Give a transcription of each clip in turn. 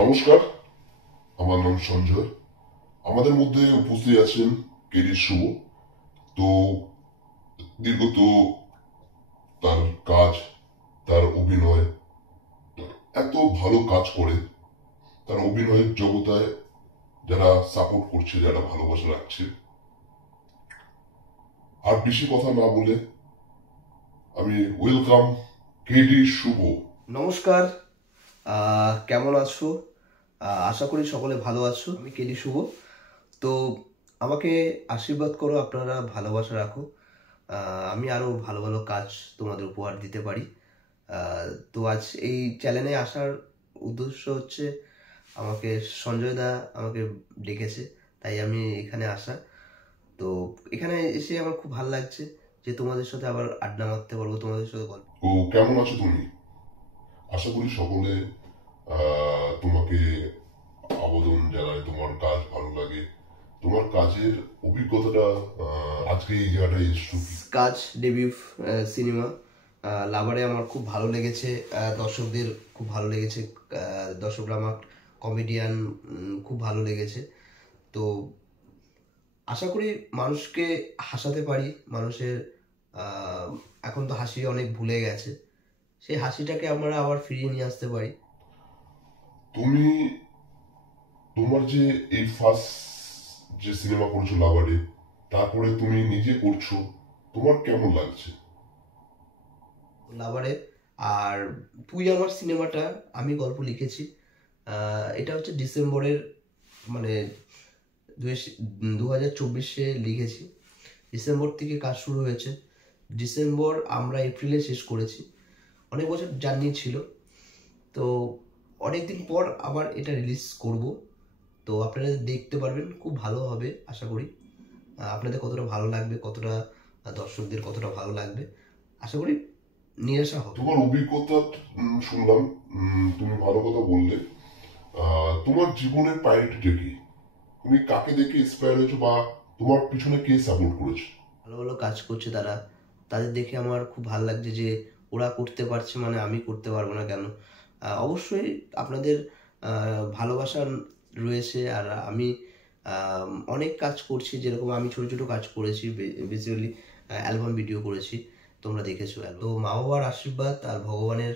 নমস্কার, আমার নাম সঞ্জয়। আমাদের মধ্যে উপস্থিত আছেন কেডি শুভ। তো দীর্ঘত তার কাজ, তার অভিনয় এত ভালো কাজ করে, তার অভিনয়ের জগতায় যারা সাপোর্ট করছে, যারা ভালোবাসা রাখছে। আর বেশি কথা না বলে আমি ওয়েলকাম কেডি শুভ। নমস্কার। কেমন আছো? আশা করি সকলে ভালো আছো। আমি কেডি শুভ। তো আমাকে আশীর্বাদ করো, আপনারা ভালোবাসা রাখো। আমি আরও ভালো ভালো কাজ তোমাদের উপহার দিতে পারি। তো আজ এই চ্যানেলে আসার উদ্দেশ্য হচ্ছে, আমাকে সঞ্জয় দা আমাকে ডেকেছে, তাই আমি এখানে আসা। তো এখানে এসে আমার খুব ভালো লাগছে যে তোমাদের সাথে আবার আড্ডা মারতে পারবো, তোমাদের সাথে গল্প। ও কেমন আছো তুমি? আশা করি সকলে তোমাকে আবেদন জানায়, তোমার কাজ ভালো লাগে, তোমার কাজের অভিজ্ঞতাটা আজকে এই জায়গাটায় এসছো কি? কাজ ডেবিউ সিনেমা লাভারে আমার খুব ভালো লেগেছে। দর্শকদের খুব ভালো লেগেছে। দর্শকরা আমার কমেডিয়ান খুব ভালো লেগেছে। তো আশা করি মানুষকে হাসাতে পারি। মানুষের এখন তো হাসি অনেক ভুলে গেছে, সেই হাসিটাকে আমরা আবার ফিরিয়ে নিয়ে আসতে পারি। তুমি তোমার যে এই ফার্স্ট যে সিনেমা করেছো লাভারে, তারপরে তুমি নিজে করছো, তোমার কেমন লাগছে? লাভারে আর তুই আমার সিনেমাটা আমি গল্প লিখেছি। এটা হচ্ছে ডিসেম্বরের, মানে 2024 লিখেছি। ডিসেম্বর থেকে কাজ শুরু হয়েছে। ডিসেম্বর আমরা এপ্রিলে শেষ করেছি। অনেক বছর জার্নি ছিল। তো অনেকদিন পর আবার এটা রিলিজ করব। তো আপনারা দেখতে পারবেন, খুব ভালো হবে আশা করি। আপনাদের কতটা ভালো লাগবে, কতটা দর্শকদের কতটা ভালো লাগবে, আশা করি নিরাশা হবে। তোমার অভিজ্ঞতা শুনলাম, তুমি ভালো কথা বললে। তোমার জীবনের প্রায়োরিটিটা কি? তুমি কাকে দেখে ইন্সপায়ার হয়েছো, বা তোমার পিছনে কে সাপোর্ট করেছে? ভালো ভালো কাজ করছে তারা, তাদের দেখে আমার খুব ভালো লাগছে যে ওরা করতে পারছে, মানে আমি করতে পারবো না কেন? অবশ্যই আপনাদের ভালোবাসা রয়েছে। আর আমি অনেক কাজ করছি, যেরকম আমি ছোটো ছোটো কাজ করেছি, বেসিক্যালি অ্যালবাম ভিডিও করেছি, তোমরা দেখেছো। তো মা বাবার আশীর্বাদ আর ভগবানের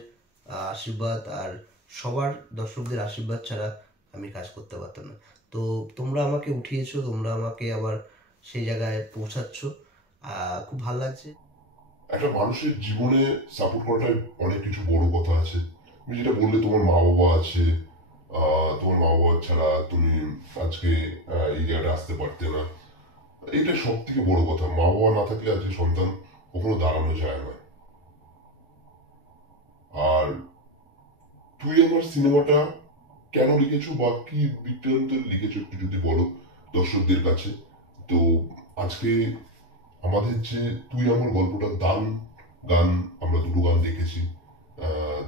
আশীর্বাদ আর সবার দর্শকদের আশীর্বাদ ছাড়া আমি কাজ করতে পারতাম না। তো তোমরা আমাকে উঠিয়েছো, তোমরা আমাকে আবার সেই জায়গায় পৌঁছাচ্ছ। খুব ভালো লাগছে। একটা মানুষের জীবনে সাপোর্ট করাটাই অনেক কিছু বড় কথা আছে। তুমি যেটা বললে তোমার মা বাবা আছে, তোমার মা বাবা ছাড়া তুমি আজকে এই জায়গাটা আসতে পারতে না। এটা সব থেকে বড় কথা। মা বাবা না থাকলে আজকে সন্তান কখনো দাঁড়ানো যায় না। আর তুই আমার সিনেমাটা কেন লিখেছো, বা কি বৃত্তান্তে লিখেছো, একটু যদি বলো দর্শকদের কাছে। তো আজকে আমাদের যে তুই আমার গল্পটা দারুণ গান, আমরা দুটো গান দেখেছি।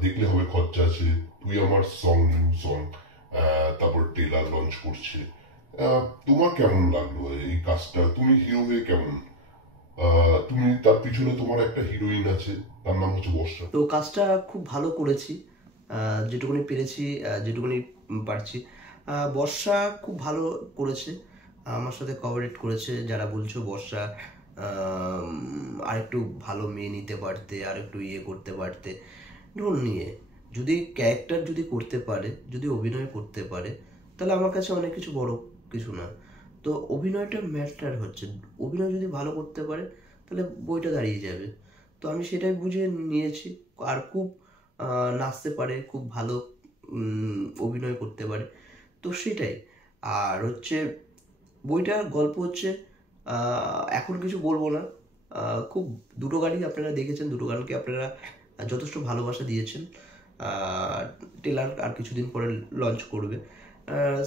দেখলে হবে খরচা আছে, তুই আমার সং, নিউ সং, তারপর টেলার লঞ্চ করছে। তোমার কেমন লাগলো এই কাজটা? তুমি হিরো হয়ে কেমন? তুমি তার পিছনে তোমার একটা হিরোইন আছে, তার নাম হচ্ছে বর্ষা। তো কাজটা খুব ভালো করেছি, যেটুকুনি পেরেছি, যেটুকুনি পারছি। বর্ষা খুব ভালো করেছে, আমার সাথে কোঅপারেট করেছে। যারা বলছো বর্ষা আরেকটু ভালো মেয়ে নিতে পারতে, আরেকটু ইয়ে করতে পারতে রোল নিয়ে। যদি ক্যারেক্টার যদি করতে পারে, যদি অভিনয় করতে পারে, তাহলে আমার কাছে অনেক কিছু বড় কিছু না। তো অভিনয়টা ম্যাটার হচ্ছে, অভিনয় যদি ভালো করতে পারে তাহলে বইটা দাঁড়িয়ে যাবে। তো আমি সেটাই বুঝে নিয়েছি। আর খুব নাচতে পারে, খুব ভালো অভিনয় করতে পারে, তো সেটাই। আর হচ্ছে বইটার গল্প হচ্ছে, এখন কিছু বলবো না। খুব দুটো গানই আপনারা দেখেছেন, দুটো গানকে আপনারা যথেষ্ট ভালোবাসা দিয়েছেন। টেলার আর কিছুদিন পরে লঞ্চ করবে,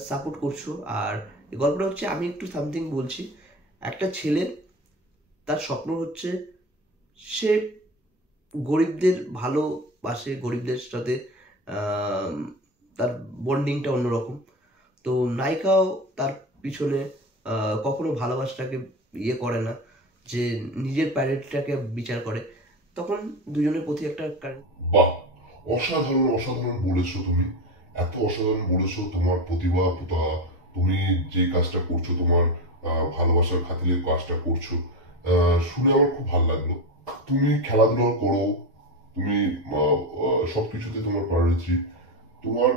সাপোর্ট করছো। আর এই গল্পটা হচ্ছে, আমি একটু সামথিং বলছি। একটা ছেলের, তার স্বপ্ন হচ্ছে সে গরিবদের ভালোবাসে, গরিবদের সাথে আহ, তার বন্ডিংটা অন্যরকম। তো নায়িকাও তার পিছনে কখনো ভালোবাসাটাকে ইয়ে করে না, যে নিজের প্রায়োরিটিটাকে বিচার করে। তখন দুজনের প্রতি একটা বাহ, অসাধারণ অসাধারণ বলেছো তুমি। এত অসাধারণ বলেছো, তোমার প্রতিভা, তুমি যে কাজটা করছো, তোমার ভালোবাসার খাতিরে কাজটা করছো, শুনে আমার খুব ভালো লাগলো। তুমি খেলাধুলা করো, তুমি সবকিছুতে তোমার প্রায়োরিটি। তোমার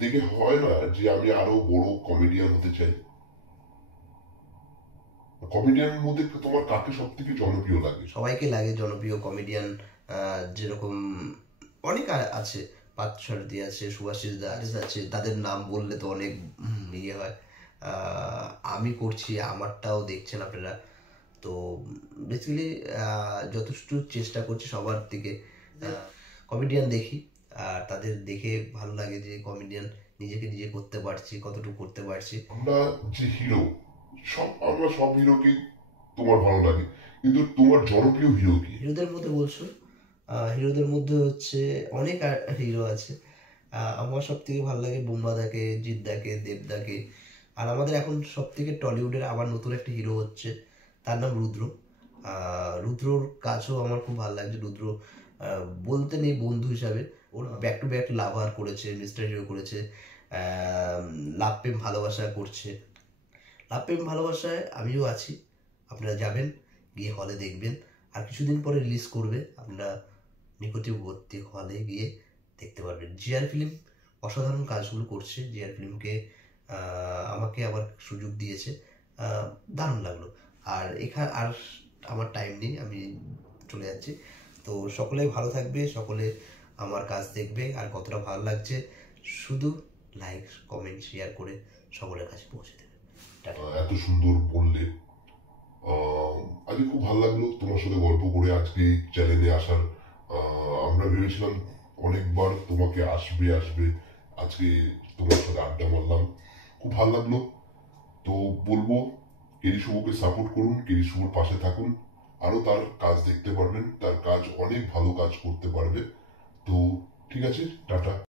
দেখে হয় না যে আমি আরো বড় কমেডিয়ান হতে চাই? কমেডিয়ানের মধ্যে তোমার কাকে সব থেকে জনপ্রিয় লাগে? সবাইকে লাগে জনপ্রিয় কমেডিয়ান, যেরকম অনেক আছে, পার্থসারথী আছে, সুভাষিস দাস আছে, তাদের নাম বললে তো অনেক ইয়ে হয়। আমি করছি, আমারটাও দেখছেন আপনারা। তো বেসিক্যালি যথেষ্ট চেষ্টা করছি সবার দিকে। কমেডিয়ান দেখি, আর তাদের দেখে ভালো লাগে যে কমেডিয়ান নিজেকে নিজে করতে পারছি, কতটুকু করতে পারছি। আমরা যে হিরো, আমরা সব হিরোকে তোমার ভালো লাগে, কিন্তু তোমার জনপ্রিয় হিরো কি? হিরোদের মধ্যে বলছো, হিরোদের মধ্যে হচ্ছে অনেক হিরো আছে। আমার সব থেকে ভালো লাগে বুম্বাদাকে, জিদ্দাকে, দেবদাকে। আর আমাদের এখন সব থেকে টলিউডের আবার নতুন একটা হিরো হচ্ছে, তার নাম রুদ্র। রুদ্রর কাজও আমার খুব ভালো লাগছে। রুদ্র বলতে নেই বন্ধু হিসাবে, ওর ব্যাক টু ব্যাক লাভার করেছে, মিস্টার হিরো করেছে, লাভ প্রেম ভালোবাসা করছে। লাভ প্রেম ভালোবাসায় আমিও আছি, আপনারা যাবেন, গিয়ে হলে দেখবেন। আর কিছুদিন পরে রিলিজ করবে, আপনারা নিকটবর্তী হলে গিয়ে দেখতে পারবেন। জিআর ফিল্ম অসাধারণ কাজগুলো করছে। জিআর ফিল্মকে আমাকে আবার সুযোগ দিয়েছে, দারুণ লাগলো। আর আর আমার টাইম নেই, আমি চলে যাচ্ছি। তো সকলে ভালো থাকবে, সকলে আমার কাজ দেখবে, আর কতটা ভালো লাগছে শুধু লাইক কমেন্ট শেয়ার করে সকলের কাছে পৌঁছে দেবে। টাটা। এত সুন্দর বললে। আজকে খুব ভালো লাগলো তোমার সাথে গল্প করে, আজকে চ্যানেলে আসার। আমরা ভেবেছিলাম অনেকবার তোমাকে আসবে আসবে, আজকে তোমার সাথে আড্ডা মারলাম, খুব ভালো লাগলো। তো বলবো, কেরি শুভকে সাপোর্ট করুন, কেরি শুভর পাশে থাকুন, আরো তার কাজ দেখতে পারবেন, তার কাজ অনেক ভালো কাজ করতে পারবে। তো ঠিক আছে, টাটা।